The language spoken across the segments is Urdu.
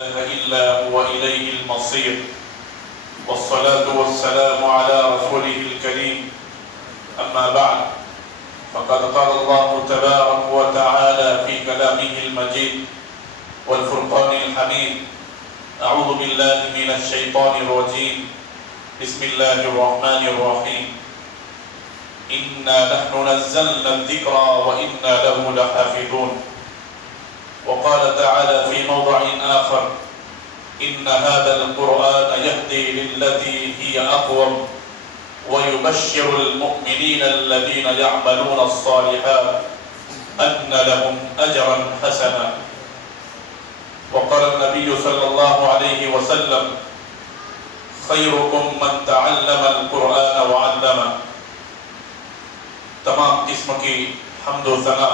إلا هو إليه المصير والصلاة والسلام على رسوله الكريم أما بعد فقد قال الله تبارك وتعالى في كلامه المجيد والفرقان الحميد أعوذ بالله من الشيطان الرجيم بسم الله الرحمن الرحيم إنا نحن نزلنا الذكر وإنا له لحافظون وقال تعالى في موضع آخر إن هذا القرآن يهدي للتي هي أقوم ويبشر المؤمنين الذين يعملون الصالحات أن لهم أجرا حسنا وقال النبي صلى الله عليه وسلم خيركم من تعلم القرآن وعلمه. تمام قسم کی حمد و ثنا،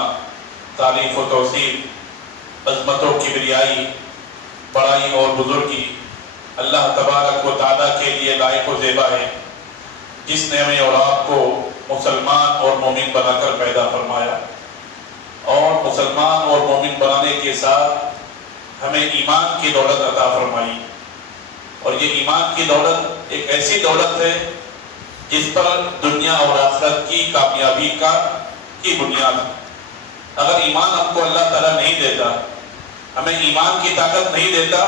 تعریف و توصیف، عظمت و کبریائی، بڑائی اور بزرگی اللہ تبارک و تعالیٰ کے لیے لائق و زیبا ہے، جس نے ہمیں اور آپ کو مسلمان اور مومن بنا کر پیدا فرمایا، اور مسلمان اور مومن بنانے کے ساتھ ہمیں ایمان کی دولت عطا فرمائی. اور یہ ایمان کی دولت ایک ایسی دولت ہے جس پر دنیا اور آخرت کی کامیابی کی بنیاد ہے. اگر ایمان ہم کو اللہ تعالیٰ نہیں دیتا، ہمیں ایمان کی طاقت نہیں دیتا،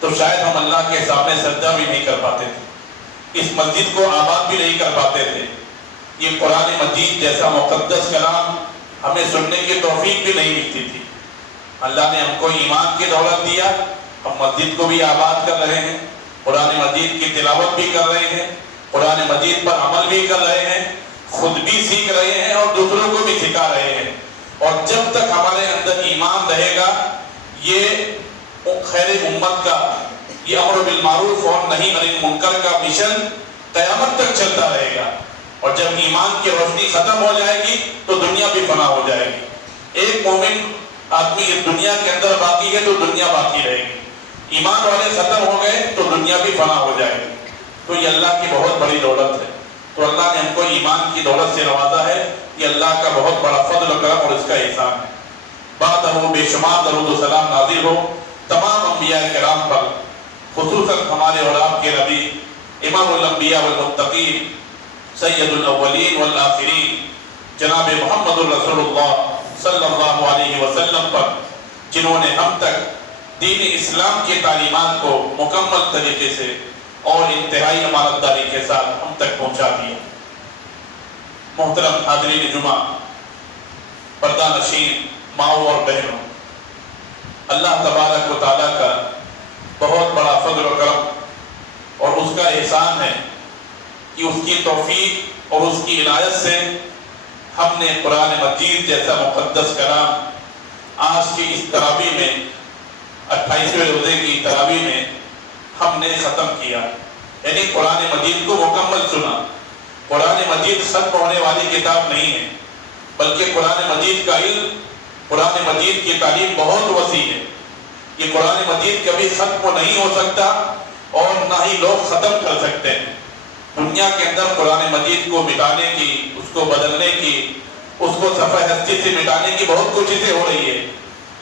تو شاید ہم اللہ کے سامنے سجدہ بھی نہیں کر پاتے تھے، اس مسجد کو آباد بھی نہیں کر پاتے تھے، یہ قرآن مجید جیسا مقدس کلام ہمیں سننے کی توفیق بھی نہیں ملتی تھی. اللہ نے ہم کو ایمان کی دولت دیا، ہم مسجد کو بھی آباد کر رہے ہیں، قرآن مجید کی تلاوت بھی کر رہے ہیں، قرآن مجید پر عمل بھی کر رہے ہیں، خود بھی سیکھ رہے ہیں اور دوسروں کو بھی سکھا رہے ہیں. اور جب تک ہمارے اندر ایمان رہے گا، یہ خیر امت کا، یہ امر بالمعروف اور نہی عن المنکر کا مشن قیامت تک چلتا رہے گا. اور جب ایمان کی روشنی ختم ہو جائے گی تو دنیا بھی فنا ہو جائے گی. ایک مومن آدمی اس دنیا کے اندر باقی ہے تو دنیا باقی رہے گی. ایمان والے ختم ہو گئے تو دنیا بھی فنا ہو جائے گی. تو یہ اللہ کی بہت بڑی دولت ہے. تو اللہ نے ہم کو ایمان کی دولت سے نوازا ہے. یہ اللہ کا بہت بڑا فضل و کرم اور اس کا احسان ہے. بعد بے شمار درود و سلام نازل ہو تمام انبیاء کرام پر، خصوصاً ہمارے اور آپ کے نبی امام الانبیاء والمتقین سید الاولین والآخرین جناب محمد الرسول اللہ صلی اللہ علیہ وسلم پر، جنہوں نے ہم تک دین اسلام کی تعلیمات کو مکمل طریقے سے اور انتہائی امانتداری کے ساتھ ہم تک پہنچا دیا. محترم حاضرین جمعہ، پردہ نشین ماؤں اور بہنوں، اللہ تبارک و تعالیٰ کا بہت بڑا فضل و کرم اور اس کا احسان ہے کہ اس کی توفیق اور اس کی عنایت سے ہم نے قرآن مجید جیسا مقدس کلام آج کی اس تراویح میں، 28ویں روزے کی تراویح میں ہم نے ختم کیا. یعنی قرآن مجید کو مکمل سنا. قرآن مجید ختم ہونے والی کتاب نہیں ہے، بلکہ قرآن مجید کا علم، قرآن مجید کی تعلیم بہت وسیع ہے. یہ قرآن مجید کبھی ختم نہیں ہو سکتا اور نہ ہی لوگ ختم کر سکتے ہیں. دنیا کے اندر قرآن مجید کو مٹانے کی، اس کو بدلنے کی، اس کو صفحہ ہستی سے مٹانے کی بہت کوششیں ہو رہی ہے،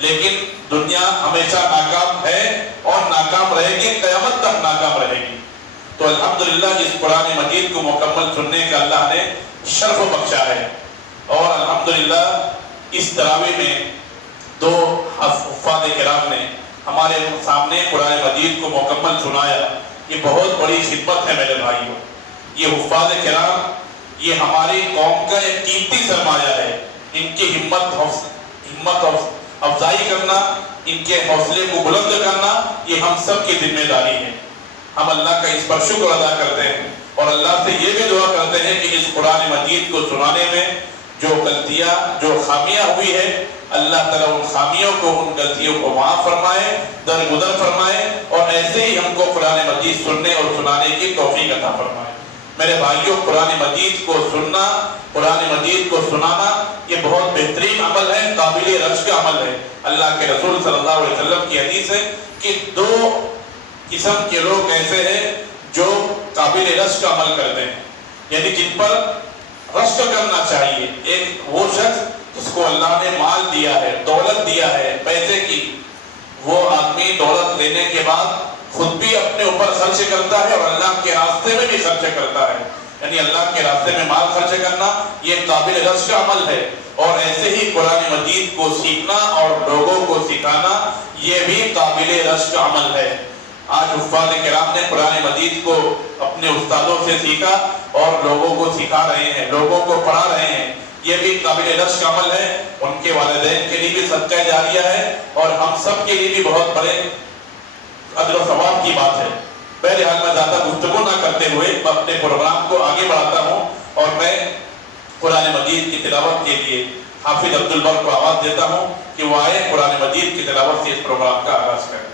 لیکن دنیا ہمیشہ ناکام ہے اور ناکام رہے گی، قیامت تک ناکام رہے گی. تو الحمدللہ اس قرآن مجید کو مکمل سننے کا اللہ نے شرف بخشا ہے. اور الحمدللہ اس تراویح میں دو حفاظ کرام نے ہمارے سامنے قرآن مجید کو مکمل سنایا. یہ بہت بڑی خدمت ہے میرے بھائیوں. یہ حفاظ کرام یہ ہماری قوم کا ایک قیمتی سرمایہ ہے. ان کی ہمت افزائی کرنا، ان کے حوصلے کو بلند کرنا، یہ ہم سب کی ذمہ داری ہے. ہم اللہ کا اس پر شکر ادا کرتے ہیں اور اللہ سے یہ بھی دعا کرتے ہیں کہ اس قرآن مجید کو سنانے میں جو غلطیاں، جو خامیاں ہوئی ہے، اللہ تعالیٰ ان خامیوں کو، ان غلطیوں کو معاف فرمائے، درگزر فرمائے، اور ایسے ہی ہم کو قرآن مجید سننے اور سنانے کی توفیق عطا فرمائے. میرے بھائیوں، قرآن مجید کو سننا، قرآن مجید کو سنانا یہ بہت بہترین عمل ہے، قابل رشک کا عمل ہے. اللہ کے رسول صلی اللہ علیہ وسلم کی حدیث ہے کہ دو قسم کے لوگ ایسے ہیں جو قابل رشک کا عمل کرتے ہیں، یعنی جن پر رشک کرنا چاہیے. ایک وہ شخص جس کو اللہ نے مال دیا ہے، دولت دیا ہے، پیسے کی، وہ آدمی دولت لینے کے بعد خود بھی اپنے اوپر خرچ کرتا ہے اور اللہ کے راستے میں بھی خرچ کرتا ہے. یعنی اللہ کے راستے میں مال خرچ کرنا یہ قابل رشک عمل ہے. اور ایسے ہی قرآن مجید کو سیکھنا اور لوگوں کو سکھانا یہ بھی قابل رشک عمل ہے. آج حفاظ کرام نے قرآن مجید کو اپنے استادوں سے سیکھا اور لوگوں کو سکھا رہے ہیں, لوگوں کو پڑھا رہے ہیں. یہ بھی قابل رشک عمل ہے. ان کے والدین کے لیے بھی صدقہ جاریہ ہے اور ہم سب کے لیے بھی بہت بڑے اجر و ثواب کی بات ہے. بہرحال میں زیادہ گفتگو نہ کرتے ہوئے اپنے پروگرام کو آگے بڑھاتا ہوں اور میں قرآن مجید کی تلاوت کے لیے حافظ عبدالبر کو آواز دیتا ہوں کہ وہ آئے قرآن مجید کی تلاوت سے اس پروگرام کا آغاز کریں.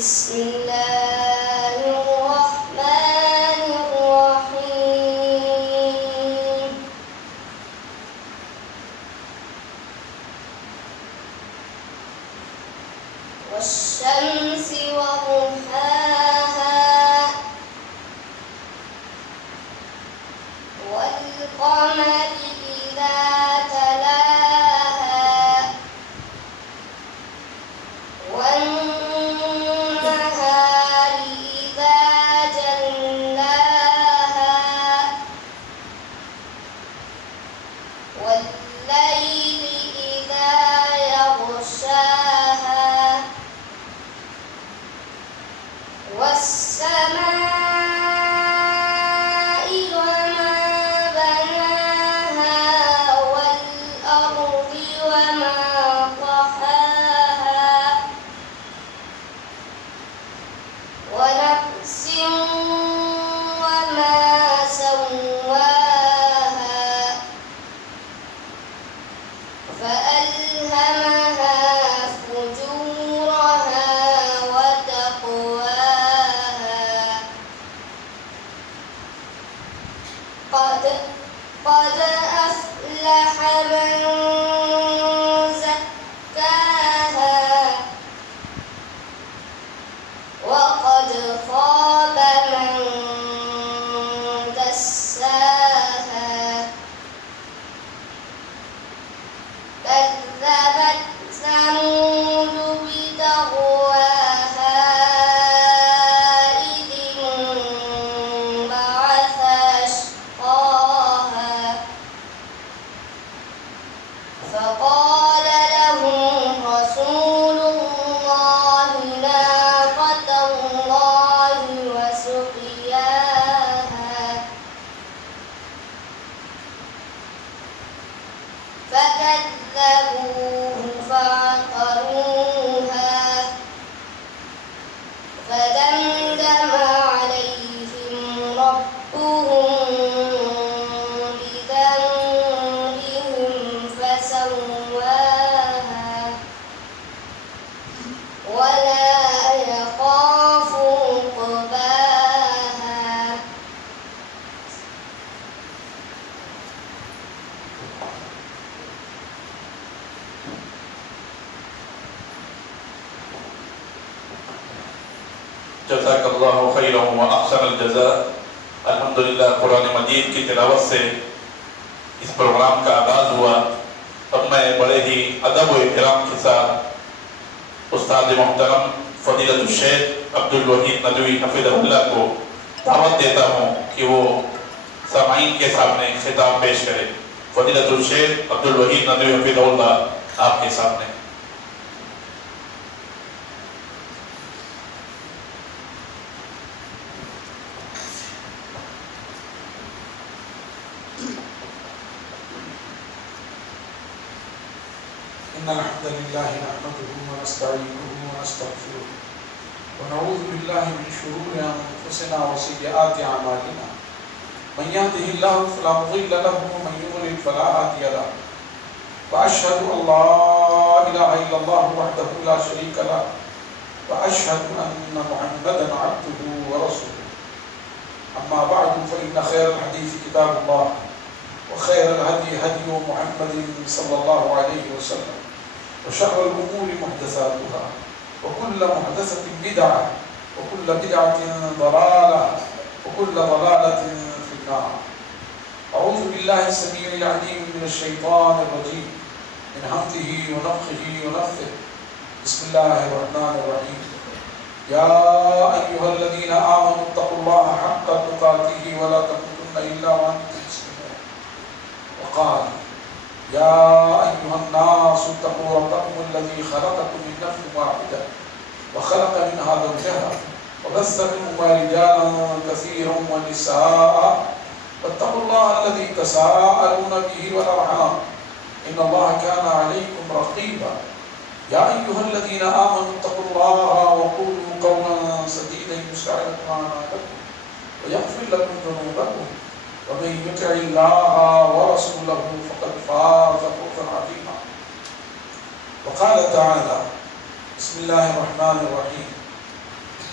بسم الله الرحمن الرحيم والشمس وضحاها والقمر إذا تلاها والنهار إذا جلاها والليل إذا يغشاها والسماء وما بناها والأرض وما طحاها ونفس وما سواها فألهمها فجورها وتقواها قد أفلح من زكاها وقد خاب من دساها كذبت ثمود بطغواها إذ انبعث أشقاها فقال لهم رسول الله ناقة الله وسقياها فكذبوه فعقروها فدمدم عليهم ربهم بذنبهم فسواها ولا يخاف عقباها جزاک اللہ خیرا و احسن الجزاء. الحمدللہ قرآن مجید کی تلاوت سے اس پروگرام کا آغاز ہوا. اب میں بڑے ہی ادب و احترام کے ساتھ استاد محترم فضیلت الشیخ عبدالوحید ندوی حفظہ اللہ کو دعوت دیتا ہوں کہ وہ سامعین کے سامنے خطاب پیش کرے. فضیلت الشیخ عبدالوحید ندوی حفظہ اللہ آپ کے سامنے. إن الحمد لله نحمده ونستعينه ونستغفره ونعوذ بالله من شرور أنفسنا وسيئات أعمالنا من يهده الله فلا مضل له ومن يضلل فلا هادي له وأشهد أن لا إله إلا الله وحده لا شريك له وأشهد أن محمدا عبده ورسوله أما بعد فإن خير الحديث كتاب الله وخير الهدي هدي محمد صلى الله عليه وسلم وشر الأمور محدثاتها وكل محدثة بدعة وكل بدعة ضلالة وكل ضلالة في النار. أعوذ بالله السميع العليم من الشيطان الرجيم من همزه ونفخه ونفثه. بسم الله الرحمن الرحيم. يا أيها الذين آمنوا اتقوا الله حق تقاته ولا تموتن إلا وأنتم مسلمون. وقال يا أيها الناس اتقوا ربكم الذي خلقكم من نفس واحدة وخلق منها زوجها وبث منهما رجالا كثيرا ونساء واتقوا الله الذي تساءلون به والأرحام إن الله كان عليكم رقيبا. يا أيها الذين آمنوا اتقوا الله وقولوا قولا سديدا يصلح لكم أعمالكم ويغفر لكم ذنوبكم ومن يطع الله ورسوله فقد فاز فوزا عظيما. وقال تعالى بسم الله الرحمن الرحيم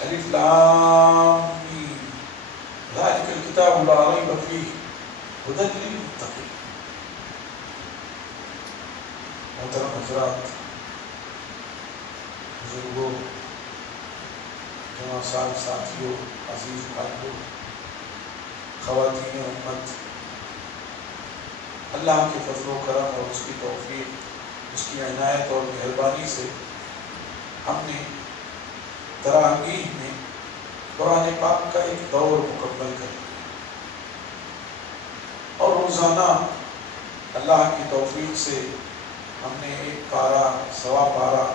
ألف لام ميم ذلك الكتاب لا ريب فيه هدى للمتقين. محترم حضرات، بزرگوں، جمع صاحب ساتھیوں، عزیز بھائیوں، خواتین امت، اللہ کے فضل و کرم اور اس کی توفیق، اس کی عنایت اور مہربانی سے ہم نے تراویح میں قرآن پاک کا ایک دور مکمل کر لیا اور روزانہ اللہ کی توفیق سے ہم نے ایک پارہ سوا پارہ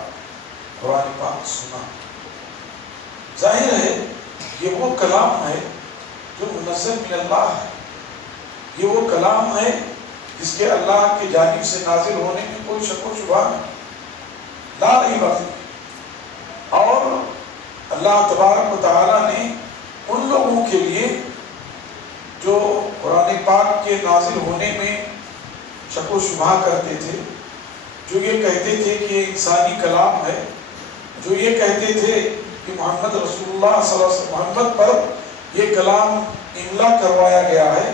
قرآن پاک سنا. ظاہر ہے یہ وہ کلام ہے جو منزل من اللہ ہے، یہ وہ کلام ہے جس کے اللہ کی جانب سے نازل ہونے میں کوئی شک و شبہ نہیں، لا ریب فیہ. اور اللہ تبارک و تعالیٰ نے ان لوگوں کے لیے جو قرآن پاک کے نازل ہونے میں شک و شبہ کرتے تھے، جو یہ کہتے تھے کہ یہ انسانی کلام ہے، جو یہ کہتے تھے کہ محمد رسول اللہ صلی اللہ علیہ وسلم محمد پر یہ کلام املا کروایا گیا ہے،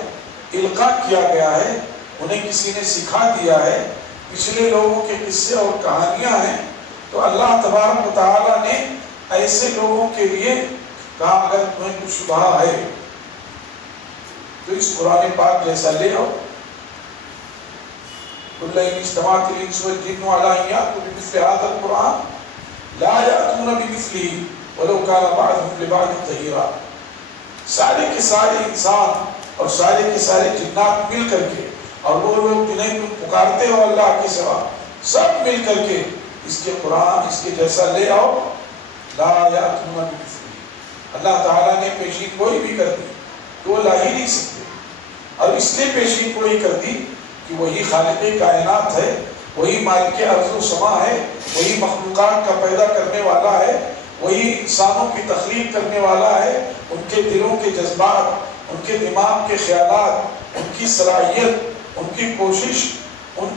القاء کیا گیا ہے، انہیں کسی نے سکھا دیا ہے، پچھلے لوگوں کے قصے اور کہانیاں ہیں، تو اللہ تبارک و تعالیٰ نے ایسے لوگوں کے لیے کہا اگر تمہیں کچھ شبہ ہے تو اس قرآن پاک جیسا لے آؤ. قُلْ إِنِ اجْتَمَعَتِ الْإِنسُ وَالْجِنُّ عَلَىٰ أَن يَأْتُوا بِمِثْلِ هَٰذَا الْقُرْآنِ لَا يَأْتُونَ بِمِثْلِهِ وَلَوْ كَانَ بَعْضُهُمْ لِبَعْضٍ ظَهِيرًا. سارے کے سارے انسان اور سارے کے سارے جنات مل کر کے اور وہ لوگ جنہیں تم پکارتے ہو اللہ کے سوا، سب مل کر کے اس کے قرآن اس کے جیسا لے آؤ. لا یأتون بمثلہ، اللہ تعالیٰ نے پیشین گوئی بھی کر دی تو وہ لا ہی نہیں سکتے، اور اس لیے پیشین گوئی کر دی کہ وہی خالق کائنات ہے، وہی مالک ارض و سما ہے، وہی مخلوقات کا پیدا کرنے والا ہے، وہی انسانوں کی تخلیق کرنے والا ہے. ان کے دلوں کے جذبات، ان کے دماغ کے خیالات، ان کی صلاحیت، ان کی کوشش، ان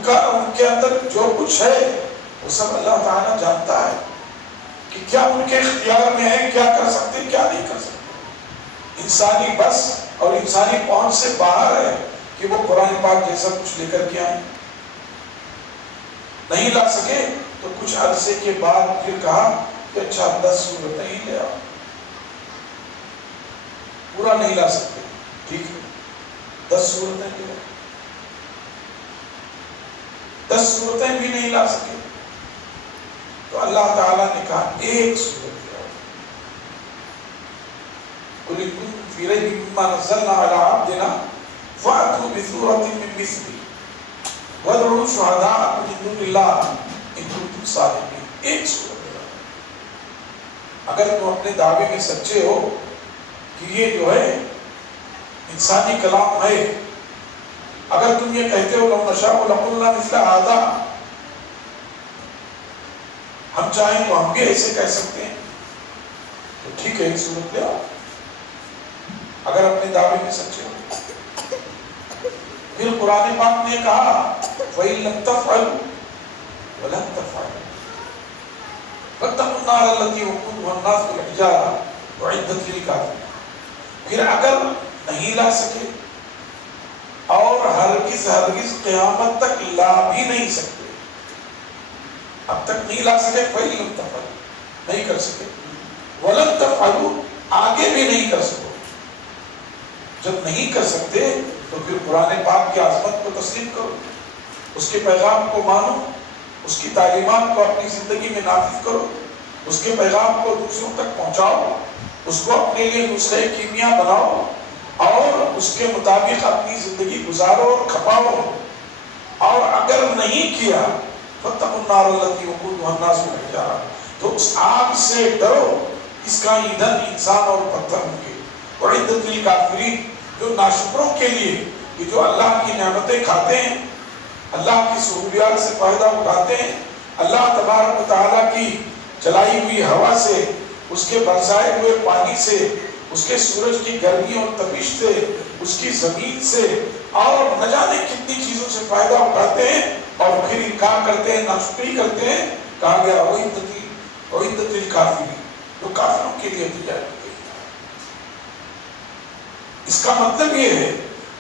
کے اندر جو کچھ ہے وہ سب اللہ تعالیٰ جانتا ہے کہ کیا ان کے اختیار میں ہے، کیا کر سکتے کیا نہیں کر سکتے. انسانی بس اور انسانی پہنچ سے باہر ہے کہ وہ قرآن پاک جیسا کچھ لے کر کے آئیں. نہیں لا سکے تو کچھ عرصے کے بعد پھر کہا کہ اچھا 10 سورتیں ہی لے آؤ. پورا نہیں لا سکتے، ٹھیک ہے 10 سورتیں لے آؤ. 10 سورتیں بھی نہیں لا سکے تو اللہ تعالیٰ نے کہا ایک سورت لے آؤ. قُلْ إِن كُنتُمْ فِي رَيْبٍ مِّمَّا نَزَّلْنَا عَلَىٰ عَبْدِنَا فَأْتُوا بِسُورَةٍ مِّن مِّثْلِهِ وَادْعُوا شُهَدَاءَكُم مِّن دُونِ اللَّهِ إِن كُنتُمْ صَادِقِينَ. ایک سورت لے آؤ. اگر تم اپنے دعوے میں سچے ہو کہ یہ جو ہے انسانی کلام ہے، اگر تم یہ کہتے ہو لَوْ نَشَاءُ لَقُلْنَا مِثْلَ هَٰذَا، ہم چاہیں تو ہم بھی ایسے کہہ سکتے ہیں، تو ٹھیک ہے ایک سورت لے آؤ اگر اپنے دعوے میں سچے ہو. پھر قرآن پاک نے کہا وَإِن لَمْ تَفْعَلُوا وَلَن تَفْعَلُوا وَاتَّقُوا النَّارَ الَّتِي وَقُودُهَا النَّاسُ وَالْحِجَارَةُ أُعِدَّتْ لِلْكَافِرِينَ. پھر اگر نہیں لا سکے اور ہرگز قیامت تک لا بھی نہیں سکتے، اب تک نہیں لا سکے، فَإِن لَمْ تَفْعَلُوا نہیں کر سکے، وَلَن تَفْعَلُوا آگے بھی نہیں کر سکو۔ جب نہیں کر سکتے تو پھر قرآن پاک کی عظمت کو تسلیم کرو، اس کے پیغام کو مانو، اس کی تعلیمات کو اپنی زندگی میں نافذ کرو، اس کے پیغام کو دوسروں تک پہنچاؤ، اس کو اپنے لیے نسخہ کیمیا بناؤ اور اس کے مطابق اپنی زندگی گزارو اور کھپاؤ۔ اور اگر نہیں کیا فَاتَّقُوا النَّارَ الَّتِي وَقُودُهَا النَّاسُ وَالْحِجَارَةُ تو اس آگ سے ڈرو، اس کا ایندھن انسان اور پتھر ہوں گے۔ وَعِدَّتْ لِلْكَافِرِينَ جو ناشکروں کے لیے، کہ جو اللہ کی نعمتیں کھاتے ہیں، اللہ کی سہولیات سے فائدہ اٹھاتے ہیں، اللہ تبارک و تعالیٰ کی چلائی ہوئی ہوا سے، اس کے برسائے ہوئے پانی سے، اس کے سورج کی گرمی اور تپش سے، اس کی زمین سے، اور نہ جانے کتنی چیزوں سے فائدہ اٹھاتے ہیں اور پھر انکار کرتے ہیں، ناشکری کرتے ہیں۔ کہا گیا وَإِدَّتْ لِلْكَافِرِينَ جو کافروں کے لیے تیار کی گئی۔ اس کا مطلب یہ ہے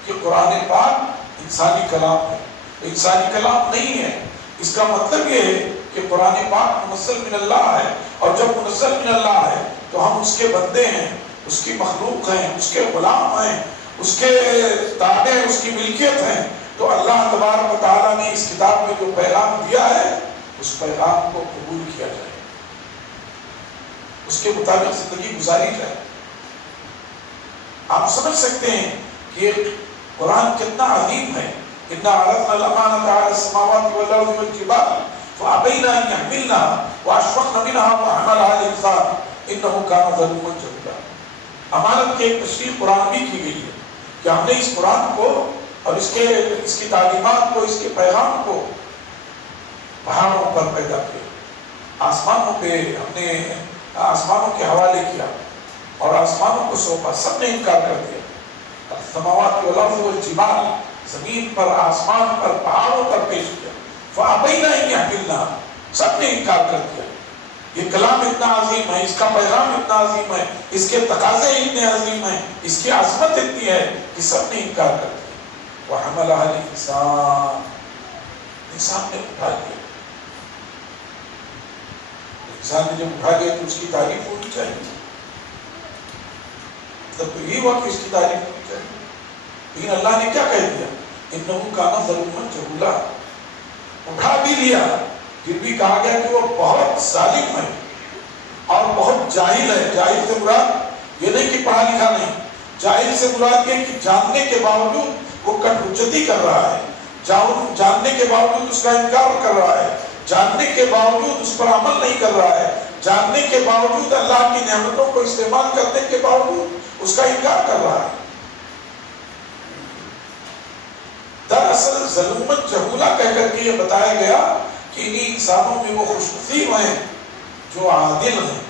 کہ قرآن پاک انسانی کلام ہے، انسانی کلام نہیں ہے۔ اس کا مطلب یہ ہے کہ قرآن پاک منزل من اللہ ہے، اور جب منزل من اللہ ہے تو ہم اس کے بندے ہیں، اس کی مخلوق ہیں، اس کے غلام ہیں، اس کے تابع، اس کی ملکیت ہیں۔ تو اللہ تبارک و تعالیٰ نے اس کتاب میں جو پیغام دیا ہے اس پیغام کو قبول کیا جائے، اس کے مطابق زندگی گزاری جائے۔ آپ سمجھ سکتے ہیں کہ یہ قرآن کتنا عظیم ہے۔ إِنَّا عَرَضْنَا الْأَمَانَةَ عَلَى السَّمَاوَاتِ وَالْأَرْضِ وَالْجِبَالِ فَأَبَيْنَ أَن يَحْمِلْنَهَا وَأَشْفَقْنَ مِنْهَا وَحَمَلَهَا الْإِنسَانُ إِنَّهُ كَانَ ظَلُومًا جَهُولًا۔ امانت کی ایک تشریح قرآن بھی کی گئی ہے کہ ہم نے اس قرآن کو اور اس کی تعلیمات کو، اس کے پیغام کو پہاڑوں پر پیدا کیا، آسمانوں پہ ہم نے آسمانوں کے حوالے کیا اور آسمانوں کو سونپا، سب نے انکار کر دیا۔ السماوات والارض والجبال زمین پر، آسمان پر، پہاڑوں پر پیش کیا۔ فَأَبَيْنَ أَن يَحْمِلْنَهَا سب نے انکار کر دیا۔ یہ کلام اتنا عظیم ہے، اس کا پیغام اتنا عظیم ہے، اس کے تقاضے اتنے عظیم ہیں، اس کی عظمت اتنی ہے کہ سب نے انکار کر دیا۔ وَحَمَلَهَا الْإِنسَانُ انسان نے اٹھا لیا۔ انسان نے جب اٹھا لیا تو اس کی تعریف ہونی چاہیے، تب تو یہی ہوا کہ اس کی تعریف ہونی چاہیے۔ لیکن اللہ نے کیا کہہ دیا؟ إِنَّهُ كَانَ ظَلُومًا جَهُولًا اٹھا بھی لیا، پھر بھی کہا گیا کہ وہ بہت ظالم ہے اور بہت جاہل ہے۔ جاہل سے مراد یہ نہیں کہ پڑھا لکھا نہیں، جاہل سے مراد یہ کہ جاننے کے باوجود وہ کٹ حجتی کر رہا ہے، جاننے کے باوجود اس کا انکار کر رہا ہے، جاننے کے باوجود اس پر عمل نہیں کر رہا ہے، جاننے کے باوجود اللہ کی نعمتوں کو استعمال کرنے کے باوجود اس کا انکار کر رہا ہے۔ دراصل ظلومًا جہولا کہہ کر کے یہ بتایا گیا کہ انہی انسانوں میں وہ خوش نصیب ہیں جو عادل ہیں،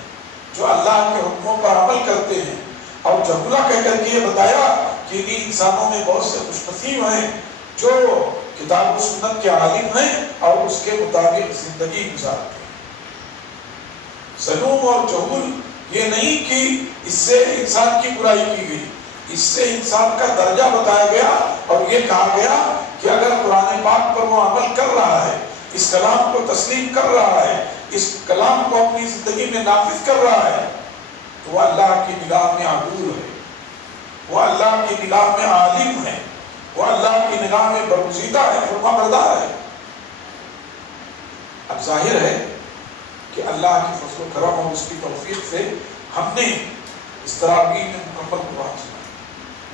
جو اللہ کے حکموں پر عمل کرتے ہیں، اور جہولا کہہ کر کے یہ بتایا کہ انہی انسانوں میں بہت سے خوش نصیب ہیں جو کتاب و سنت کے عالم ہیں اور اس کے مطابق زندگی گزارتے ہیں۔ ظلوم اور جہول یہ نہیں کہ اس سے انسان کی برائی کی گئی، اس سے انسان کا درجہ بتایا گیا اور یہ کہا گیا کہ اگر قرآن پاک پر وہ عمل کر رہا ہے، اس کلام کو تسلیم کر رہا ہے، اس کلام کو اپنی زندگی میں نافذ کر رہا ہے، تو وہ اللہ کی نگاہ میں عدول ہے، وہ اللہ کی نگاہ میں عالم ہے، وہ اللہ کی نگاہ میں برگزیدہ ہے، فرما بردار ہے۔ اب ظاہر ہے کہ اللہ کی فضل و کرم اور اس کی توفیق سے ہم نے اس تراویح میں مکمل قرآن سنا۔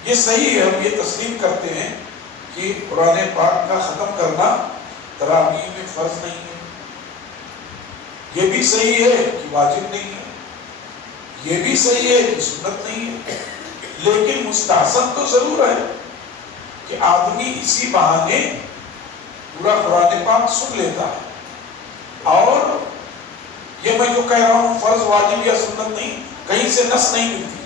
یہ صحیح ہے، ہم یہ تسلیم کرتے ہیں کہ قرآن پاک کا ختم کرنا تراویح میں فرض نہیں ہے، یہ بھی صحیح ہے کہ واجب نہیں ہے، یہ بھی صحیح ہے کہ سنت نہیں ہے، لیکن مستحسن تو ضرور ہے کہ آدمی اسی بہانے پورا قرآن پاک سن لیتا ہے۔ اور یہ میں جو کہہ رہا ہوں فرض، واجب یا سنت نہیں، کہیں سے نص نہیں ملتی۔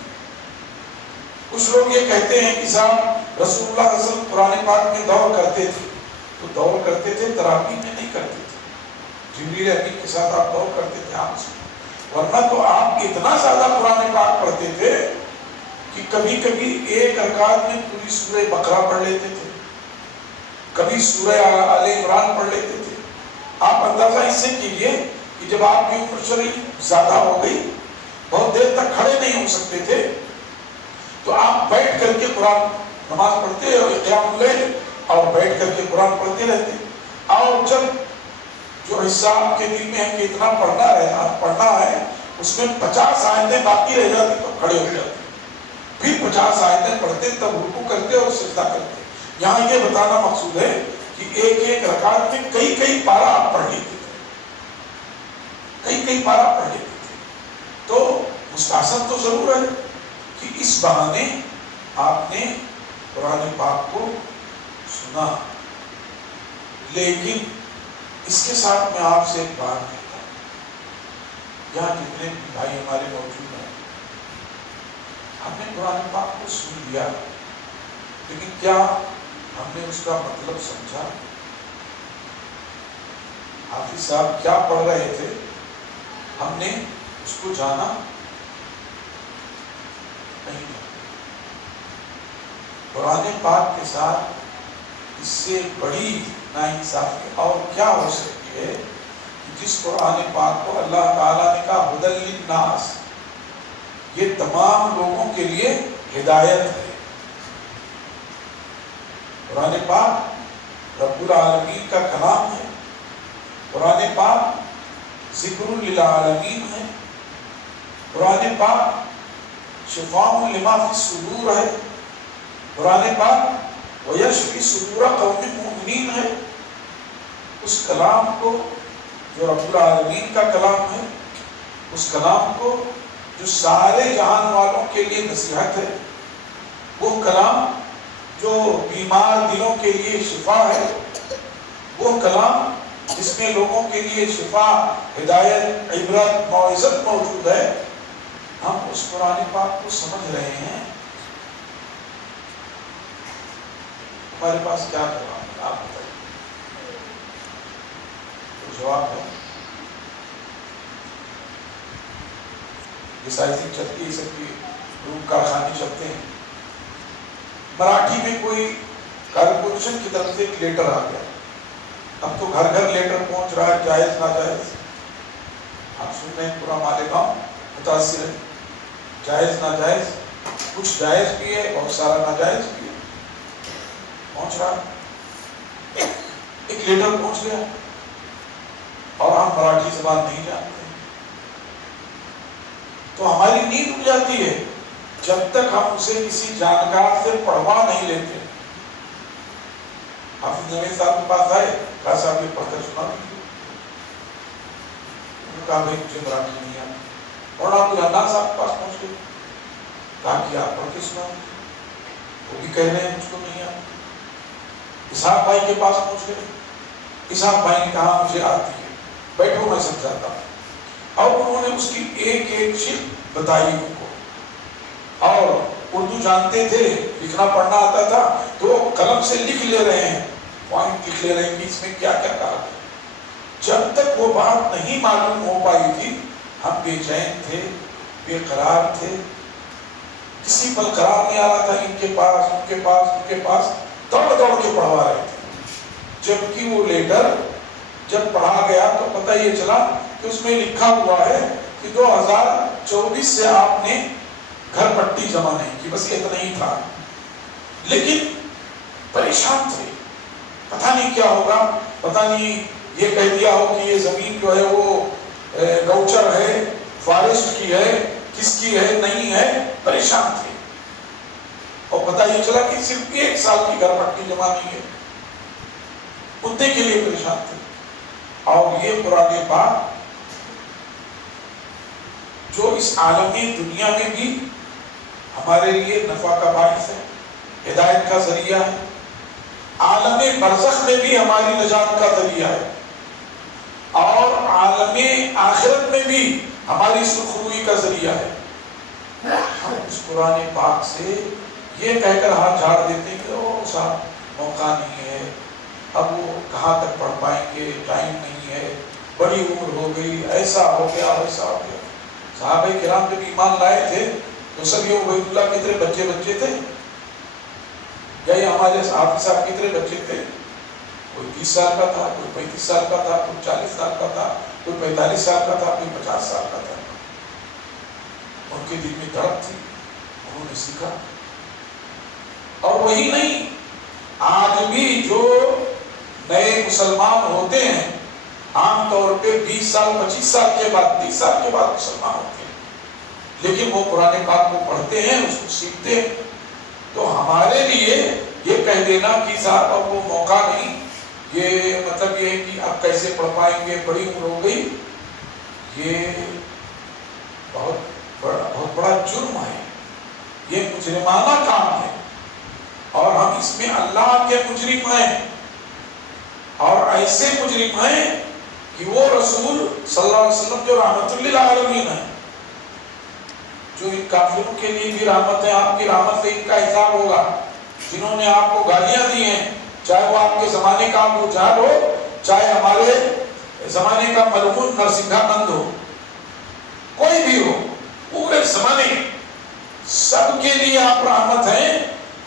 کچھ لوگ یہ کہتے ہیں کہ صاحب رسول اللہ صلی اللہ علیہ وسلم قرآن پاک میں دور کرتے تھے، تو دور کرتے تھے، تراویح میں نہیں کرتے تھے۔ جبریل امین کے ساتھ آپ دور کرتے تھے آپ سے، ورنہ تو آپ اتنا زیادہ قرآن پاک پڑھتے تھے کہ کبھی کبھی ایک رکعت میں پوری سورہ بقرہ پڑھ لیتے تھے، کبھی سورہ آل عمران پڑھ لیتے تھے۔ آپ اندازہ اس سے کیجئے کہ جب آپ کی عمر شریف زیادہ ہو گئی، بہت دیر تک کھڑے نہیں ہو سکتے تھے، تو آپ بیٹھ کر کے قرآن نماز پڑھتے اور قیام اللیل اور بیٹھ کر کے قرآن پڑھتے رہتے، اور جب جو حصہ آپ کے دل میں ہے کہ اتنا پڑھنا ہے اس میں 50 آیتیں باقی رہ جاتی تو کھڑے ہو جاتے، پھر 50 آیتیں پڑھتے، تب رکوع کرتے اور سجدہ کرتے۔ یہاں یہ بتانا مقصود ہے کہ ایک ایک رکعت میں کئی پارہ آپ پڑھ لیتے تھے، کئی پارہ پڑھ لیتے تھے۔ تو مستحسن تو ضرور ہے کہ اس بہانے آپ نے قرآن پاک کو سنا، لیکن اس کے ساتھ میں آپ سے ایک بات کہتا ہوں، یہاں جتنے بھائی ہمارے موجود ہیں، ہم نے قرآن پاک کو سن لیا، لیکن کیا ہم نے اس کا مطلب سمجھا؟ حافظ صاحب کیا پڑھ رہے تھے، ہم نے اس کو جانا نہیں۔ قرآن پاک کے ساتھ اس سے بڑی ناانصافی اور کیا ہو سکتی ہے کہ جس قرآن پاک کو اللہ تعالیٰ نے کہا ھدی للناس، یہ تمام لوگوں کے لیے ہدایت ہے۔ قرآن پاک رب العالمین کا کلام ہے، قرآن پاک ذکر للعالمین ہے، قرآن پاک شفاء لما فی الصدور ہے، قرآن پاک وَيَشْفِي صُدُورَ قَوْمٍ مُؤْمِنِينَ ہے۔ اس کلام کو جو رب العالمین کا کلام ہے، اس کلام کو جو سارے جہان والوں کے لیے نصیحت ہے، وہ کلام جو بیمار دلوں کے لیے شفا ہے، وہ کلام جس میں لوگوں کے لیے شفا، ہدایت، عبرت، موعظت موجود ہے، ہم اس قرآن پاک کو سمجھ رہے ہیں۔ ہمارے پاس کیا جواب ہے؟ آپ بتائیے۔ تو جواب ہے یہ سائنسنگ چلتی ہے، سب کی روم کارخانے چلتے ہیں۔ مراٹھی میں کوئی کارپوریشن کی طرف سے ایک لیٹر آ گیا، اب تو گھر گھر لیٹر پہنچ رہا ہے، جائز ناجائز آپ سن رہے ہیں، پورا مالیگاؤں متاثر ہے، جائز ناجائز، کچھ جائز بھی ہے اور سارا ناجائز بھی ہے، پہنچ رہا ہے۔ ایک لیٹر پہنچ گیا اور ہم مراٹھی زبان نہیں جانتے، تو ہماری نیند اڑ جاتی ہے جب تک ہم اسے کسی جانکار سے پڑھوا نہیں لیتے۔ حافظ نوید صاحب کے پاس آئے، کہا صاحب یہ پڑھ کر سنا دیجیے۔ انہوں نے کہا بھائی مجھے مراٹھی نہیں آتی۔ اور آپ اللہ صاحب کے پاس پہنچ گئے، کہا کہ آپ پڑھ کے سنا دیجیے، وہ بھی کہہ رہے ہیں مجھ کو نہیں آتی۔ اسحاق بھائی کے پاس پہنچ گئے، اسحاق بھائی نے کہا مجھے آتی ہے، بیٹھو میں سمجھاتا ہوں۔ اور انہوں نے اس کی ایک ایک شق بتائی ان کو، اور اردو جانتے تھے، لکھنا پڑھنا آتا تھا، تو وہ قلم سے لکھ لے رہے ہیں، پوائنٹ لکھ لے رہے ہیں کہ اس میں کیا کیا کہا ہے۔ جب تک وہ بات نہیں معلوم ہو پائی تھی، ہم بے چین تھے، بے قرار تھے، کسی پل قرار نہیں آ رہا تھا، ان کے پاس ان کے پاس ان کے پاس دوڑ دوڑ کے پڑھوا رہے تھے۔ جبکہ وہ لیٹر جب پڑھا گیا تو پتہ یہ چلا کہ اس میں لکھا ہوا ہے کہ 2024 سے آپ نے گھر پٹی جمع نہیں کی، بس اتنا ہی تھا۔ لیکن پریشان تھے، پتہ نہیں کیا ہوگا، پتہ نہیں یہ کہہ دیا ہو کہ یہ زمین جو ہے وہ گوچر ہے، فارسٹ کی ہے، کس کی ہے، نہیں ہے، پریشان تھے۔ اور پتہ یہ چلا کہ صرف 1 سال کی گھر پٹی جمع نہیں ہے، اتنے کے لیے پریشان تھے۔ اور یہ قرآن پاک جو اس عالمی دنیا میں بھی ہمارے لیے نفع کا باعث ہے، ہدایت کا ذریعہ ہے، عالم برزخ میں بھی ہماری نجات کا ذریعہ ہے، اور عالم آخرت میں بھی ہماری سرخروئی کا ذریعہ ہے، ہم اس قرآن پاک سے یہ کہہ کر ہاتھ جھاڑ دیتے ہیں کہ او صاحب موقع نہیں ہے، اب وہ کہاں تک پڑھ پائیں گے، ٹائم نہیں ہے، بڑی عمر ہو گئی، ایسا ہو گیا ویسا ہو گیا۔ صحابہ کرام جب ایمان لائے تھے تو سب یہ عبید اللہ کی طرح بچے تھے، یا یہ ہمارے حافظ صاحب کی طرح بچے تھے؟ کوئی 20 سال کا تھا، کوئی 35 سال کا تھا، کوئی 40 سال کا تھا، کوئی 45 سال کا تھا، کوئی 50 سال کا تھا۔ ان کے دل میں دھڑک تھی، انہوں نے سیکھا۔ اور وہی نہیں، آج بھی جو نئے مسلمان ہوتے ہیں عام طور پہ 20 سال 25 سال کے بعد 30 سال کے بعد مسلمان ہوتے ہیں، لیکن وہ قرآن پاک کو پڑھتے ہیں، اس کو سیکھتے ہیں۔ تو ہمارے لیے یہ کہہ دینا کہ صاحب اب وہ موقع نہیں، یہ مطلب یہ ہے کہ اب کیسے پڑھ پائیں گے، بڑی عمر ہو گئی، یہ بہت بڑا جرم ہے، یہ مجرمانہ کام ہے، اور ہم اس میں اللہ کے مجرم ہیں، اور ایسے مجرم ہیں کہ وہ رسول صلی اللہ علیہ وسلم جو رحمت للعالمین ہیں، جو ان کافروں کے لیے بھی رحمت ہے، آپ کی رحمت سے ان کا حساب ہوگا، جنہوں نے آپ کو گالیاں دی ہیں، چاہے وہ آپ کے زمانے کا ابو جہل ہو، چاہے ہمارے زمانے کا ملعون نرسنگھا نند ہو، کوئی بھی ہو، پورے زمانے سب کے لیے آپ رحمت ہیں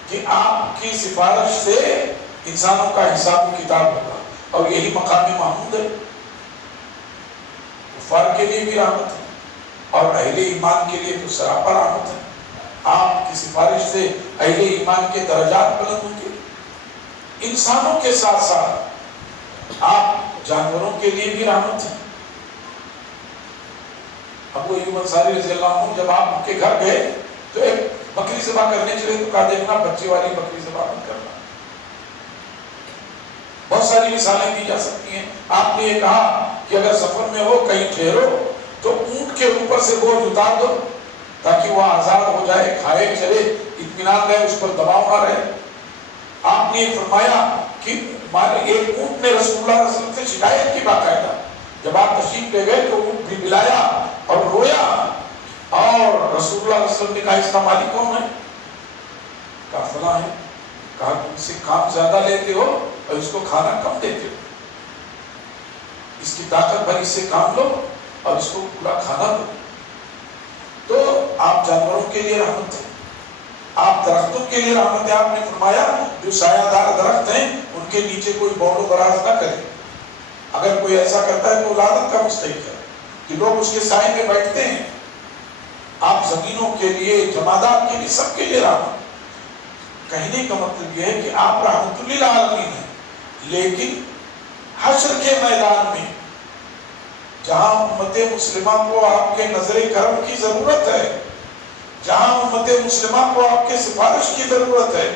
کہ آپ کی سفارش سے انسانوں کا حساب و کتاب ہوگا، اور یہی مقام محمود ہے۔ کفار کے لیے بھی رحمت ہے اور اہل ایمان کے لیے تو سراپا رحمت ہے۔ آپ کی سفارش سے اہل ایمان کے درجات بلند ہوں گے، انسانوں کے ساتھ ساتھ آپ جانوروں کے لیے بھی رحمت ہے۔ ابو ایوب انصاری رضی اللہ عنہ جب آپ ان کے گھر گئے تو ایک بکری ذبح کرنے چلے تو کہا دیکھنا بچے والی بکری ذبح مت کرنا۔ بہت ساری مثالیں دی جا سکتی ہیں۔ آپ نے یہ کہا کہ اگر سفر میں ہو کہیں ٹھہرو تو اونٹ کے اوپر سے بوجھ اتار دو تاکہ وہ آزاد ہو جائے، کھائے چلے، اطمینان رہے، اس پر دباؤ نہ رہے۔ آپ نے فرمایا کہ ایک اونٹ نے رسول اللہ علیہ وسلم سے شکایت کی باقاعدہ، جب آپ تشریف لے گئے تو اونٹ بھی بلایا اور رویا، اور رسول اللہ علیہ وسلم نے کہا اس کا مالک کون ہے؟ کہا فلاں ہے۔ کہا تم سے کام زیادہ لیتے ہو اور اس کو کھانا کم دیتے ہو، اس کی طاقت بھر اس سے کام لو اور اس کو پورا کھانا دو۔ تو آپ جانوروں کے لیے رحمت ہے، آپ درختوں کے لیے رحمت ہے۔ آپ نے فرمایا جو سایہ دار درخت ہیں ان کے نیچے کوئی بوڑ و براز نہ کرے، اگر کوئی ایسا کرتا ہے تو لعنت کا مستحق ہے کہ لوگ اس کے سائے میں بیٹھتے ہیں۔ آپ زمینوں کے لیے، جمادات کے لیے، سب کے لیے رحمت۔ کہنے کا مطلب یہ ہے کہ آپ رحمت للعالمین ہیں، لیکن حشر کے میدان میں جہاں امت مسلمہ کو آپ کے نظر کرم کی ضرورت ہے، جہاں امت مسلمہ کو آپ کے سفارش کی ضرورت ہے،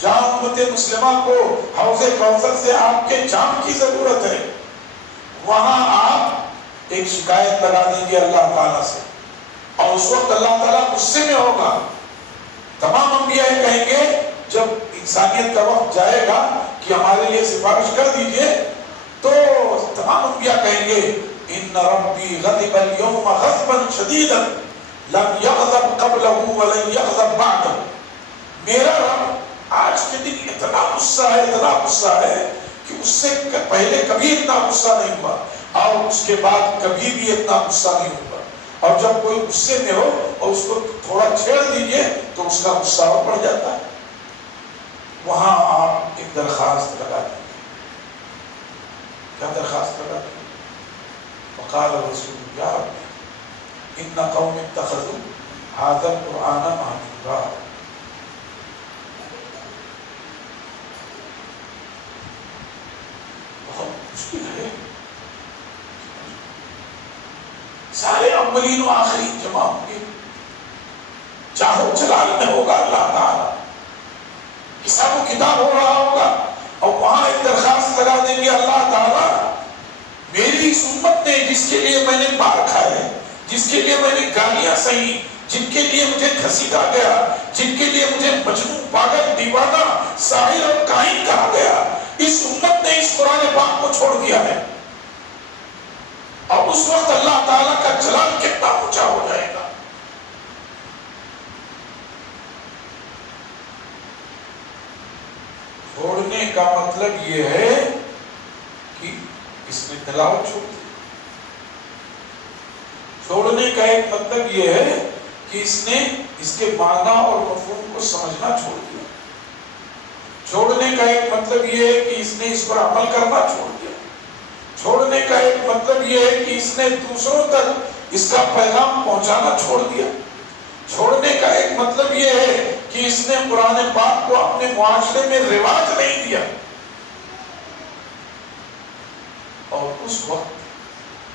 جہاں امت مسلمہ کو حوض کوثر سے آپ کے جام کی ضرورت ہے، وہاں آپ ایک شکایت لگا دیں گے اللہ تعالیٰ سے، اور اس وقت اللہ تعالیٰ غصے میں ہوگا۔ تمام انبیاء کہیں گے جب انسانیت کا وقت جائے گا کہ ہمارے لیے سفارش کر دیجئے، تو تمام انبیاء کہیں گے ان ربی غضب اليوم غضبا شدیدا لم یغضب قبلہ ولن یغضب بعدہ۔ میرا رب آج کے دن اتنا غصہ ہے، اتنا غصہ ہے کہ اس سے پہلے کبھی اتنا غصہ نہیں ہوا اور اس کے بعد کبھی بھی اتنا غصہ نہیں ہوگا۔ اور جب کوئی غصے میں ہو اور اس کو تھوڑا چھیڑ دیجئے تو اس کا غصہ اور بڑھ جاتا ہے۔ وہاں آپ ایک درخواست لگا دیں گے۔ کیا درخواست لگا دیں گے؟ وقال الرسول یا رب ان قوم اتخذوا هذا القرآن مهجورا۔ بہت مشکل ہے، سارے اولین و آخرین جمع ہوں گے، چاہو جلال میں ہوگا اللہ تعالیٰ، حساب و کتاب ہو رہا ہوگا، اور وہاں ایک درخواست لگا دیں گے اللہ تعالیٰ میری اس امت نے جس کے لیے میں نے مار کھائے، جس کے لیے میں نے گالیاں سہی، جن کے لیے مجھے گھسیٹا گیا، جن کے لیے مجھے مجنون، پاگل، دیوانہ، ساحر اور کاہن کہا گیا، اس امت نے اس قرآن پاک کو چھوڑ دیا ہے، اور اس وقت اللہ تعالیٰ کا جلال کتنا اونچا ہو جائے گا۔ چھوڑنے کا مطلب یہ ہے کہ اس نے تلاوت چھوڑ دی۔ چھوڑنے کا ایک مطلب یہ ہے کہ اس نے اس کے معنی اور مفہوم کو سمجھنا چھوڑ دیا۔ چھوڑنے کا ایک مطلب یہ ہے کہ اس نے اس پر عمل کرنا چھوڑ دیا۔ چھوڑنے کا ایک مطلب یہ ہے کہ اس نے دوسروں تک اس کا پیغام پہنچانا چھوڑ دیا۔ چھوڑنے کا ایک مطلب یہ ہے کہ اس نے قرآن پاک کو اپنے معاشرے میں رواج نہیں دیا۔ اور اس وقت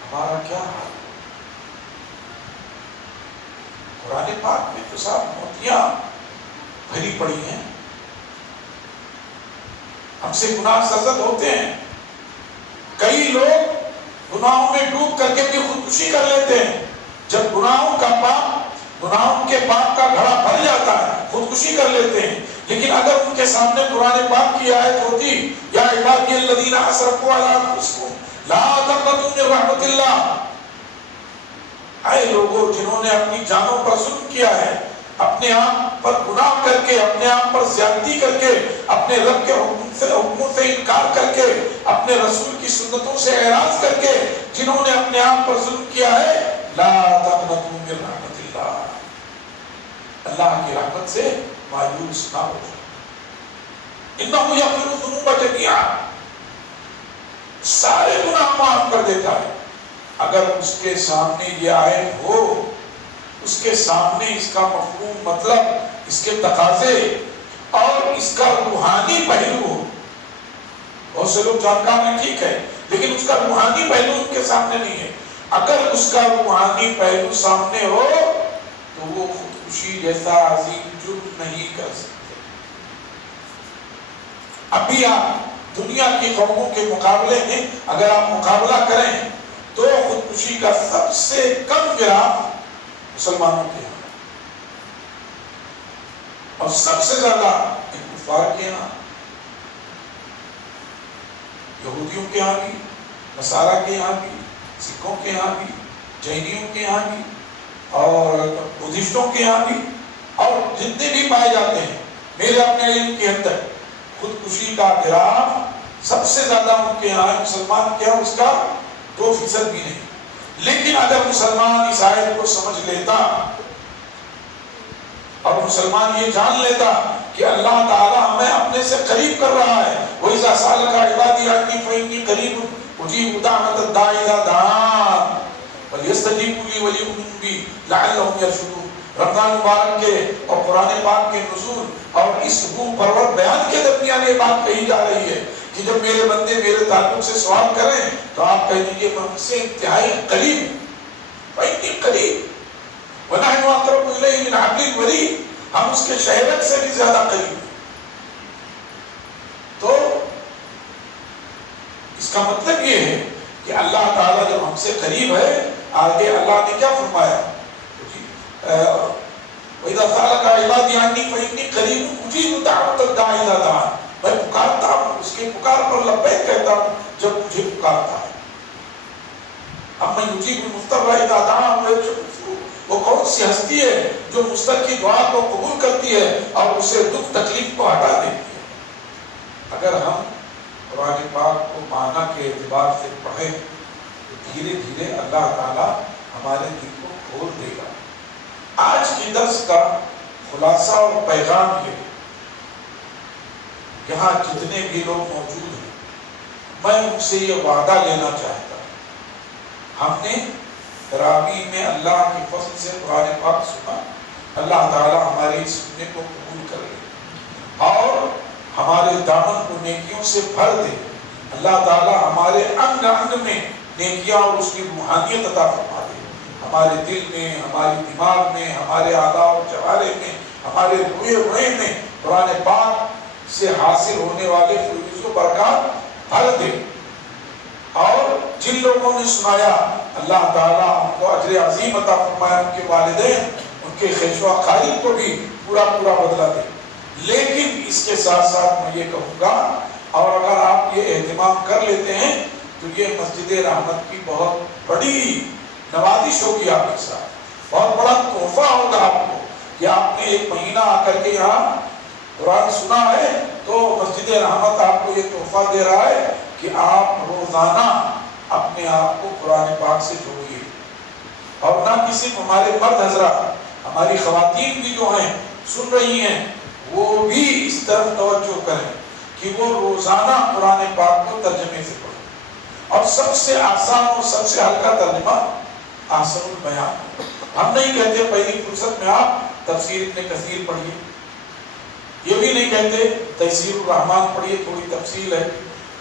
ہمارا کیا حال؟ قرآن پاک میں تو صاحب موتیاں بھری پڑی ہیں، ہم سے گناہ سرزد ہوتے ہیں، کئی لوگ گناہوں میں ڈوب کر کے بھی خودکشی کر لیتے ہیں۔ جب گناہوں کے پاپ کا گھڑا بھر جاتا ہے خودکشی کر لیتے ہیں۔ لیکن اگر ان کے سامنے قرآن پاک کی آیت ہوتی یا عبادی الذین اسرفوا علی انفسہم لا تقنطوا من رحمت اللہ، اے لوگوں جنہوں نے اپنی جانوں پر ظلم کیا ہے، اپنے آپ پر گناہ کر کے، اپنے آپ پر زیادتی کر کے، اپنے رب کے حکموں سے انکار کر کے، اپنے رسول کی سنتوں سے اعراض کر کے جنہوں نے اپنے آپ پر ظلم کیا ہے، لا تقنطوا من رحمت اللہ، اللہ کی رحمت سے مایوس نہ ہو جائے۔ انہ یغفر الذنوب جميعا، سارے گناہ معاف کر دیتا ہے۔ اگر اس کے سامنے یہ آیت ہو، اس کے سامنے اس کا مفہوم مطلب، اس کے تقاضے اور اس کا روحانی پہلو ہو، بہت سے لوگ جانکار ہیں ٹھیک ہے، لیکن اس کا روحانی پہلو ان کے سامنے نہیں ہے۔ اگر اس کا روحانی پہلو سامنے ہو تو وہ خودکشی جیسا عظیم جرم نہیں کر سکتے۔ ابھی آپ دنیا کی قوموں کے مقابلے میں اگر آپ مقابلہ کریں تو خودکشی کا سب سے کم گراف مسلمانوں کے یہاں اور سب سے زیادہ کفار کے یہاں، یہودیوں کے یہاں بھی، نصارہ کے یہاں بھی، سکھوں کے یہاں بھی، جینیوں کے یہاں بھی، اور بدھسٹوں کے یہاں بھی، اور جتنے بھی پائے جاتے ہیں میرے اپنے علم کے اندر خودکشی کا گراف سب سے زیادہ ان کے یہاں ہے، مسلمان کے یہاں اس کا 2% بھی نہیں۔ لیکن اگر مسلمان اس آیت کو سمجھ لیتا اور مسلمان یہ جان لیتا کہ اللہ تعالی ہمیں اپنے سے قریب کر رہا ہے، وَإِذَا سَأَلَكَ عِبَادِي عَنِّي فَإِنِّي قَرِيبٌ أُجِيبُ دَعْوَةَ الدَّاعِ إِذَا دَعَانِ فَلْيَسْتَجِيبُوا لِي وَلْيُؤْمِنُوا بِي لَعَلَّهُمْ يَرْشُدُونَ۔ رمضان مبارک کے اور قرآن پاک کے نزول اور اس روح پرور بیان کے درمیان یہ بات کہی جا رہی ہے کہ جب میرے بندے میرے تعلق سے سوال کریں تو آپ کہہ دیجئے میں ان سے انتہائی قریب ہوں، فَإِنِّي قَرِيبٌ وَنَحْنُ أَقْرَبُ إِلَيْهِ مِنْ حَبْلِ الْوَرِيدِ، ہم اس کے شہرت سے بھی زیادہ قریب ہیں۔ تو اس کا مطلب یہ ہے کہ اللہ تعالیٰ جب ہم سے قریب ہے، آگے اللہ نے کیا فرمایا، وَإِذَا سَأَلَكَ عِبَادِي عَنِّي فَإِنِّي قَرِيبٌ أُجِيبُ دَعْوَةَ الدَّاعِ إِذَا دَعَانِ، میں پکارتا ہوں، اس کے پکار پر لبیک کہتا ہوں جب مجھے پکارتا ہے۔ اَمَّنْ يُجِيبُ الْمُضْطَرَّ إِذَا دَعَاهُ وَيَكْشِفُ السُّوءَ، وہ کون سی ہستی ہے جو مضطر کی دعا کو قبول کرتی ہے اور اسے دکھ تکلیف کو ہٹا دیتی ہے۔ اگر ہم قرآن پاک کو معنی کے اعتبار سے پڑھیں تو دھیرے دھیرے اللہ تعالیٰ ہمارے دل کو کھول دے گا۔ آج کی درس کا خلاصہ اور پیغام یہ، یہاں جتنے بھی لوگ موجود ہیں میں ان سے یہ وعدہ لینا چاہتا ہوں، ہم نے تراویح میں اللہ کے فضل سے قرآن پاک سنا، اللہ تعالی ہماری سننے کو قبول کر لے اور ہمارے دامن کو نیکیوں سے بھر دے، اللہ تعالی ہمارے انگ انگ میں نیکیاں اور اس کی روحانیت عطا فرما دے، ہمارے دل میں، ہمارے دماغ میں، ہمارے اعضاء و جوارح میں، ہمارے روئے میں قرآن پاک سے حاصل ہونے والے فیض و برکات بھر دے، اور جن لوگوں نے سنایا اللہ تعالیٰ ان کو اجر عظیم عطا فرمائے، ان کے والدین، ان کے خیش و اقارب کو بھی پورا پورا بدلہ دے۔ لیکن اس کے ساتھ ساتھ میں یہ کہوں گا، اور اگر آپ یہ اہتمام کر لیتے ہیں تو یہ مسجد رحمت کی بہت بڑی نوازش ہوگی آپ کے ساتھ، بہت بڑا تحفہ ہوگا آپ کو کہ آپ نے ایک مہینہ آ کر کے یہاں قرآن سنا ہے، تو مسجد رحمت آپ کو یہ تحفہ دے رہا ہے کہ آپ روزانہ اپنے آپ کو قرآن پاک سے جوڑیے، اور نہ کہ صرف ہمارے مرد حضرات ہماری خواتین بھی جو ہیں سن رہی ہیں وہ بھی اس طرف توجہ کریں کہ وہ روزانہ قرآن پاک کو ترجمے سے پڑھیں، اور سب سے آسان اور سب سے ہلکا ترجمہ احسن البیان۔ ہم نہیں کہتے پہلی فرصت میں آپ تفسیر ابن کثیر پڑھیے، یہ بھی نہیں کہتے تفسیر الرحمن پڑھیے، تھوڑی تفصیل ہے،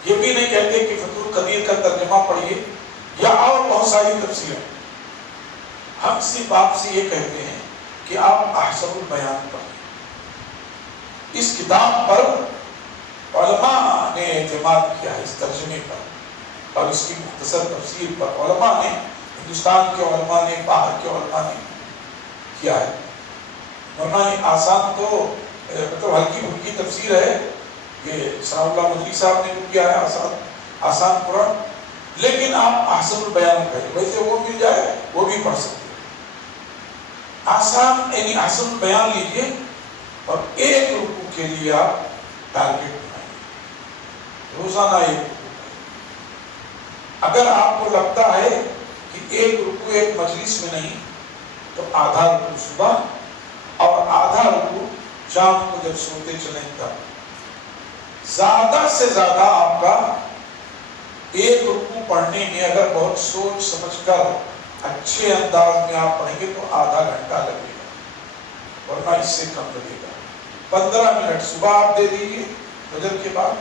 یہ بھی نہیں کہتے کہ فتح القدیر کا ترجمہ پڑھیے یا اور بہت ساری تفسیریں۔ ہم صرف آپ سے یہ کہتے ہیں کہ آپ احسن البیان پڑھیں۔ اس کتاب پر علماء نے اعتماد کیا ہے، اس ترجمے پر اور اس کی مختصر تفسیر پر علماء نے، ہندوستان کے علماء نے، باہر کے علماء نے کیا ہے، ورنہ یہ آسان تو مطلب ہلکی پھلکی تفسیر ہے، یہ ثناء اللہ مدنی صاحب نے جو کیا ہے آسان قرآن، لیکن آپ احسن البیان پڑھیں، ویسے وہ مل جائے وہ بھی پڑھ سکتے ہیں۔ آسان یعنی احسن البیان لیجئے اور ایک رکوع کے لیے آپ ٹارگیٹ بنائیں، روزانہ ایک رکوع۔ اگر آپ کو لگتا ہے کہ ایک رکوع ایک مجلس میں نہیں تو آدھا رکوع صبح اور آدھا رکوع شام کو جب سوتے چلیں تب، زیادہ سے زیادہ آپ کا ایک رکوع پڑھنے میں اگر بہت سوچ سمجھ کر اچھے انداز میں آپ پڑھیں گے تو آدھا گھنٹہ لگے گا، ورنہ اس سے کم لگے گا۔ 15 منٹ صبح آپ دے دیجیے فجر کے بعد،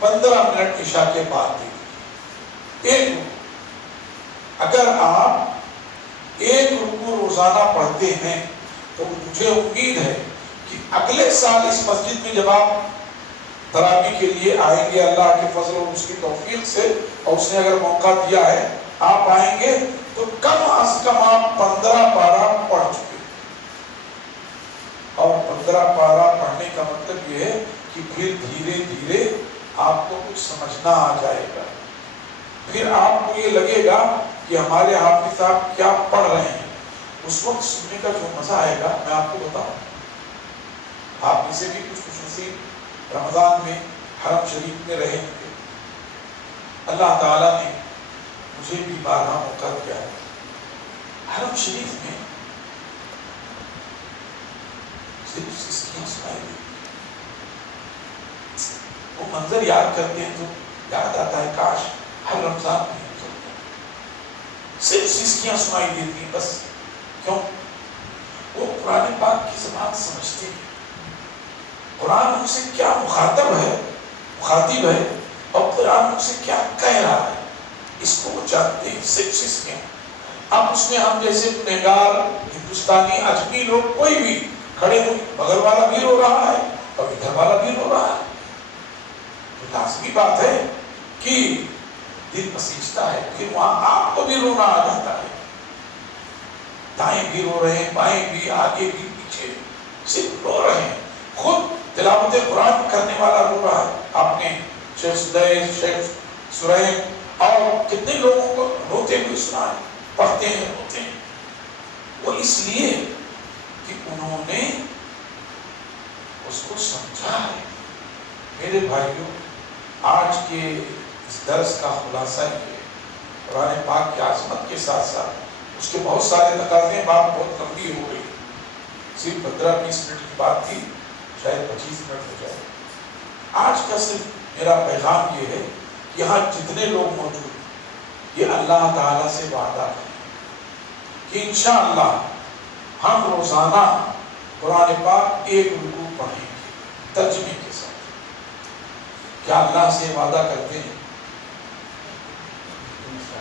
15 منٹ عشاء کے بعد دے دیجیے ایک رکوع۔ اگر آپ ایک رکوع روزانہ پڑھتے ہیں تو مجھے امید ہے کہ اگلے سال اس مسجد میں جب آپ تراویح کے لیے آئیں گے، اللہ کے فضل اور اس کی توفیق سے، اور اس نے اگر موقع دیا ہے آپ آئیں گے تو کم از کم آپ 15 پارہ پڑھ چکے، اور 15 پارہ پڑھنے کا مطلب یہ ہے کہ پھر دھیرے دھیرے آپ کو کچھ سمجھنا آ جائے گا، پھر آپ کو یہ لگے گا کہ ہمارے حافظ صاحب کیا پڑھ رہے ہیں۔ اس وقت سننے کا جو مزہ آئے گا میں آپ کو بتاؤں، آپ میں سے بھی کچھ نصیب رمضان میں حرم شریف میں رہے ہوں گے، اللہ تعالیٰ نے مجھے بھی بارہا موقع دیا ہے۔ حرم شریف میں صرف سسکیاں سنائی دی، وہ منظر یاد کرتے ہیں تو یاد آتا ہے کاش ہر رمضان میں صرف سسکیاں سنائی دیتی ہیں بس۔ کیوں؟ وہ قرآن پاک کی زبان سمجھتے ہیں، قرآن ان سے کیا مخاطب ہے اور قرآن ان سے کیا کہہ رہا ہے، اس کو وہ جانتے ہیں، صرف سسکیاں۔ اب اس میں ہم جیسے گنہگار ہندوستانی اجمی لوگ کوئی بھی کھڑے ہو، بغل والا بھی رو رہا ہے اور ادھر والا بھی رو رہا ہے، تو لازمی بات ہے کہ دل پسیجتا ہے، پھر وہاں آپ کو بھی رونا آ جاتا ہے، دائیں بھی رو رہے ہیں، بائیں بھی، آگے بھی، پیچھے، صرف رو رہے ہیں۔ خود تلاوت قرآن کرنے والا رو رہا ہے، آپ نے شیخ سدیس، شیخ سریم اور کتنے لوگوں کو روتے ہوئے سنا ہے، پڑھتے ہیں روتے ہیں، وہ اس لیے کہ انہوں نے اس کو سمجھا ہے۔ میرے بھائیوں، آج کے اس درس کا خلاصہ یہ ہے، قرآن پاک کی عظمت کے ساتھ ساتھ اس کے بہت سارے تقاضے، بات بہت لمبی ہو گئی، صرف 15-20 منٹ کی بات تھی، شاید 25 منٹ ہو جائے۔ آج کا صرف میرا پیغام یہ ہے، یہاں جتنے لوگ موجود ہیں یہ اللہ تعالیٰ سے وعدہ کریں کہ انشاءاللہ ہم روزانہ قرآن پاک ایک رکوع پڑھیں گے ترجمے کے ساتھ۔ کیا اللہ سے وعدہ کرتے ہیں؟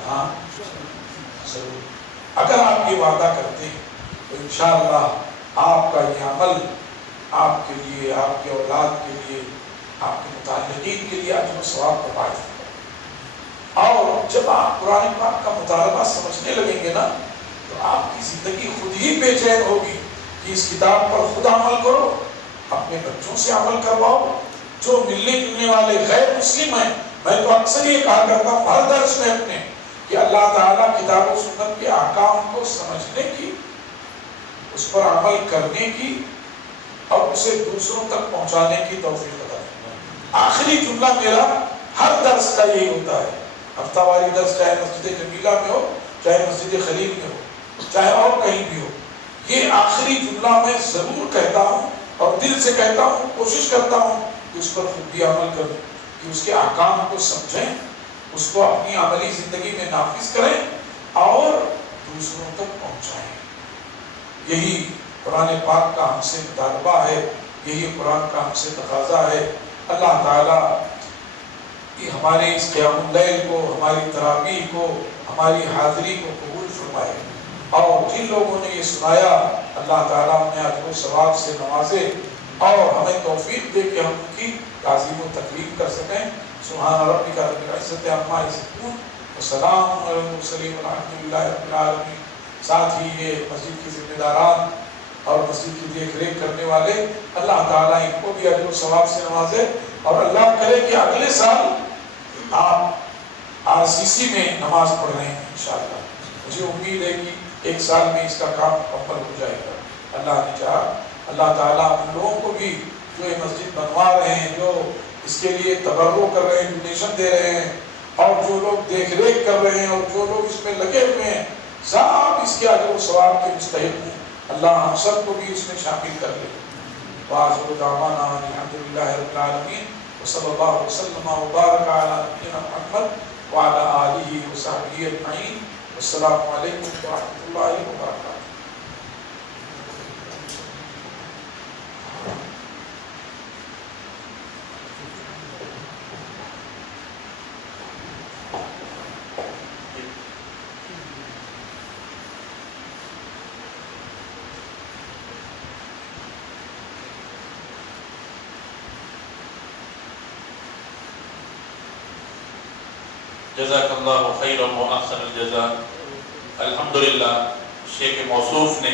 ہاں ضرور۔ اگر آپ یہ وعدہ کرتے ہیں تو انشاءاللہ آپ کا یہ عمل آپ کے لیے، آپ کے اولاد کے لیے، آپ کے متعلقین کے لیے اجر و ثواب کا باعث ہوگا۔ اور جب آپ قرآن پاک کا مطالبہ سمجھنے لگیں گے نا تو آپ کی زندگی خود ہی بے چین ہوگی کہ اس کتاب پر خود عمل کرو، اپنے بچوں سے عمل کرواؤ، جو ملنے جلنے والے غیر مسلم ہیں۔ میں تو اکثر یہ کہا کرتا ہوں ہر درس میں اپنے کہ اللہ تعالیٰ کتاب و سنت کے احکام کو سمجھنے کی، اس پر عمل کرنے کی اور اسے دوسروں تک پہنچانے کی توفیق عطا فرمائے۔ آخری جملہ میرا ہر درس کا یہی ہوتا ہے، ہفتہ واری درس چاہے مسجد جمیلہ میں ہو، چاہے مسجد خلیل میں ہو، چاہے اور کہیں بھی ہو، یہ آخری جملہ میں ضرور کہتا ہوں اور دل سے کہتا ہوں، کوشش کرتا ہوں کہ اس پر خود بھی عمل کروں، کہ اس کے احکام کو سمجھیں، اس کو اپنی عملی زندگی میں نافذ کریں اور دوسروں تک پہنچائیں۔ یہی قرآن پاک کا ہم سے مطالبہ ہے، یہی قرآن کا ہم سے تقاضا ہے۔ اللہ تعالیٰ ہمارے اس قیام اللیل کو، ہماری تراویح کو، ہماری حاضری کو قبول فرمائے، اور جن لوگوں نے یہ سنایا اللہ تعالیٰ انہیں اجر و ثواب سے نوازے اور ہمیں توفیق دے کہ ہم ان کی تعظیم و تکریم کر سکیں۔ سبحان ربک رب العزت عما یصفون وسلام علی المرسلین والحمد للہ رب العالمین۔ ساتھ ہی یہ مسجد کی ذمہ داران اور مسجد کی دیکھ ریکھ کرنے والے، اللہ تعالیٰ ان کو بھی اجر و ثواب سے نوازے، اور اللہ کرے کہ اگلے سال آپ RCC میں نماز پڑھ رہے ہیں انشاءاللہ۔ مجھے امید ہے کہ ایک سال میں اس کا کام مکمل ہو جائے گا، اللہ نے چاہا۔ اللہ تعالیٰ ان لوگوں کو بھی جو یہ مسجد بنوا رہے ہیں، جو اس کے لیے تبرع کر رہے ہیں، ڈونیشن دے رہے ہیں، اور جو لوگ دیکھ ریکھ کر رہے ہیں، اور جو لوگ اس میں لگے ہوئے ہیں، سب اس کے اجر و ثواب کے مستحق ہیں۔ اللہ ہم سب کو بھی اس میں شامل کر لے۔ وآخر دعوانا الحمد للہ رب العالمین، وصلی اللہ وسلم وبارک علی نبینا محمد وعلی آلہ وصحبہ اجمعین۔ السلام علیکم ورحمۃ اللہ وبرکاتہ۔ جزاک اللہ خیر و احسن الجزاء۔ الحمدللہ شیخ موصوف نے